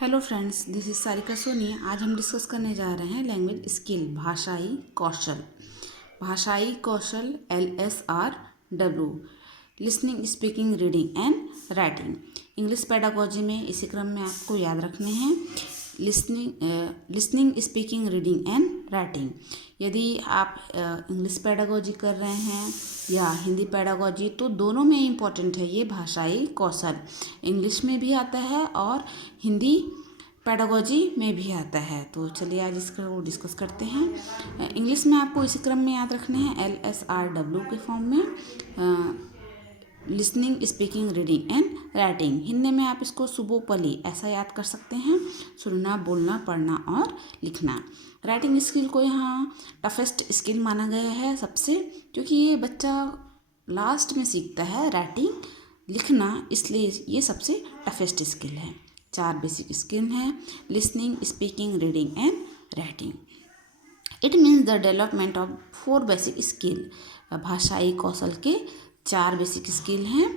Hello friends, this is Sarika Soni. आज हम discuss करने जा रहे हैं लैंग्वेज स्किल, भाषाई कौशल। भाषाई कौशल LSRW, listening, speaking, reading and writing. English pedagogy में इसी क्रम में आपको याद रखने हैं listening, speaking, reading and writing. यदि आप इंग्लिश पेडागोजी कर रहे हैं या हिंदी पेडागोजी, तो दोनों में इम्पॉर्टेंट है ये भाषाई कौशल। इंग्लिश में भी आता है और हिंदी पेडागोजी में भी आता है। तो चलिए आज इसको डिस्कस करते हैं। इंग्लिश में आपको इसी क्रम में याद रखने हैं LSRW के फॉर्म में, listening, speaking, reading and writing. Hindi में आप इसको सुबोपली ऐसा याद कर सकते हैं, सुनना, बोलना, पढ़ना और लिखना। राइटिंग स्किल को यहाँ टफेस्ट स्किल माना गया है सबसे, क्योंकि ये बच्चा लास्ट में सीखता है राइटिंग, लिखना, इसलिए ये सबसे टफेस्ट स्किल है। 4 बेसिक स्किल हैं: listening, speaking, reading and writing. It means the development of 4 basic skill. भाषाई कौशल के 4 बेसिक स्किल हैं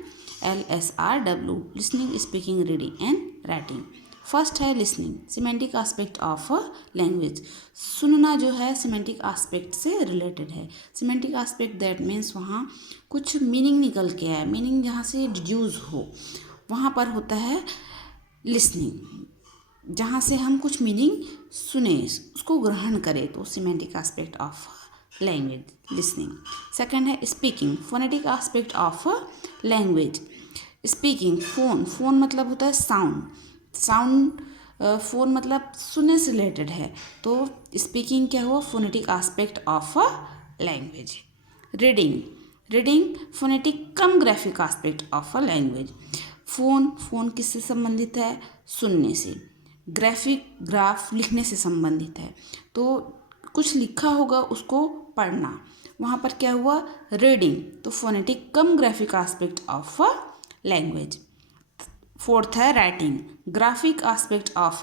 LSRW, listening, speaking, reading and writing. First है listening, semantic aspect of language. सुनना जो है सिमेंटिक एस्पेक्ट से रिलेटेड है। सिमेंटिक एस्पेक्ट दैट मीन्स वहाँ कुछ मीनिंग निकल के आए, मीनिंग जहाँ से डिड्यूस हो, वहाँ पर होता है लिसनिंग। जहाँ से हम कुछ मीनिंग सुने, उसको ग्रहण करें, तो semantic aspect of language, listening. Second है speaking, phonetic aspect of language. Speaking, phone मतलब होता है साउंड, फोन मतलब सुनने से रिलेटेड है, तो स्पीकिंग क्या हुआ, phonetic aspect of language. Reading phonetic cum graphic aspect of language. Phone किससे संबंधित है, सुनने से। ग्राफ लिखने से संबंधित है, तो कुछ लिखा होगा उसको पढ़ना, वहाँ पर क्या हुआ, रीडिंग, तो phonetic cum graphic aspect of language. Fourth है writing, graphic aspect of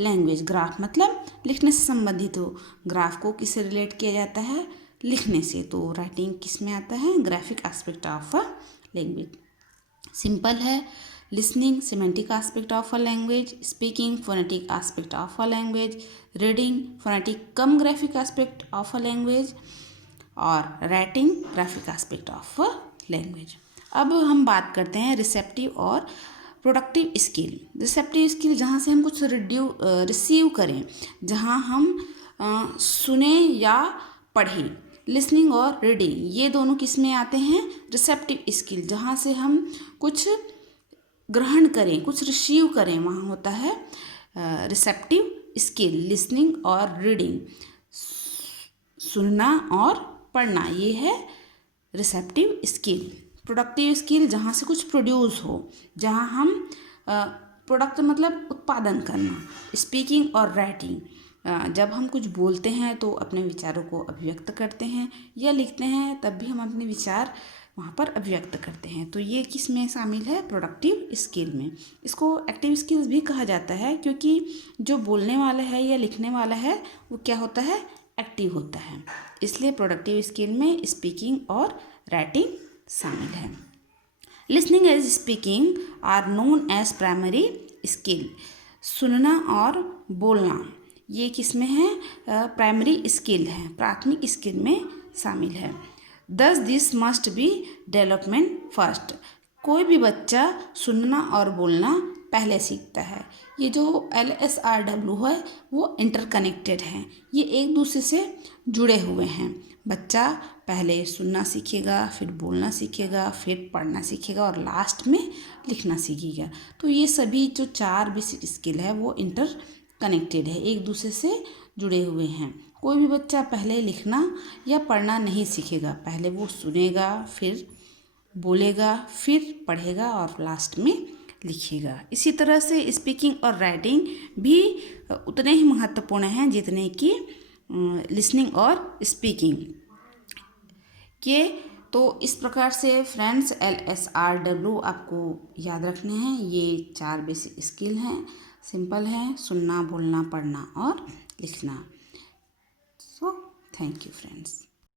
language. Graph मतलब लिखने से संबंधित हो, ग्राफ को किससे रिलेट किया जाता है, लिखने से, तो राइटिंग किस में आता है, graphic aspect of language. Simple है, listening semantic aspect of a language, speaking phonetic aspect of a language, reading phonetic cum graphic aspect of a language, और writing graphic aspect of a language. अब हम बात करते हैं receptive और productive skill. Receptive skill जहाँ से हम कुछ रिसीव करें, जहाँ हम सुने या पढ़ें। लिसनिंग और रीडिंग ये दोनों किस में आते हैं, रिसेप्टिव स्किल। जहाँ से हम कुछ ग्रहण करें, कुछ रिसीव करें, वहाँ होता है रिसेप्टिव स्किल। लिसनिंग और रीडिंग, सुनना और पढ़ना, ये है रिसेप्टिव स्किल। प्रोडक्टिव स्किल जहाँ से कुछ प्रोड्यूस हो, जहाँ हम प्रोडक्ट मतलब उत्पादन करना। स्पीकिंग और राइटिंग, जब हम कुछ बोलते हैं तो अपने विचारों को अभिव्यक्त करते हैं, या लिखते हैं तब भी हम अपने विचार वहाँ पर अभिव्यक्त करते हैं, तो ये किस में शामिल है, प्रोडक्टिव स्किल में। इसको एक्टिव स्किल्स भी कहा जाता है, क्योंकि जो बोलने वाला है या लिखने वाला है वो क्या होता है, एक्टिव होता है, इसलिए प्रोडक्टिव स्किल में स्पीकिंग और राइटिंग शामिल है। Listening as speaking are known as primary skill. सुनना और बोलना ये किस में है, प्राइमरी स्किल है, प्राथमिक स्किल में शामिल है। दस this must be development first. कोई भी बच्चा सुनना और बोलना पहले सीखता है। ये जो LSRW है वो इंटरकनेक्टेड हैं, ये एक दूसरे से जुड़े हुए हैं। बच्चा पहले सुनना सीखेगा, फिर बोलना सीखेगा, फिर पढ़ना सीखेगा और लास्ट में लिखना सीखेगा। तो ये सभी जो 4 बेसिक स्किल है वो इंटरकनेक्टेड है, एक दूसरे से जुड़े हुए हैं। कोई भी बच्चा पहले लिखना या पढ़ना नहीं सीखेगा, पहले वो सुनेगा, फिर बोलेगा, फिर पढ़ेगा और लास्ट में लिखेगा। इसी तरह से स्पीकिंग और राइटिंग भी उतने ही महत्वपूर्ण हैं जितने कि लिसनिंग और स्पीकिंग के। तो इस प्रकार से फ्रेंड्स LSRW आपको याद रखने हैं। ये 4 बेसिक स्किल हैं, सिंपल हैं, सुनना, बोलना, पढ़ना और लिखना। So thank you friends.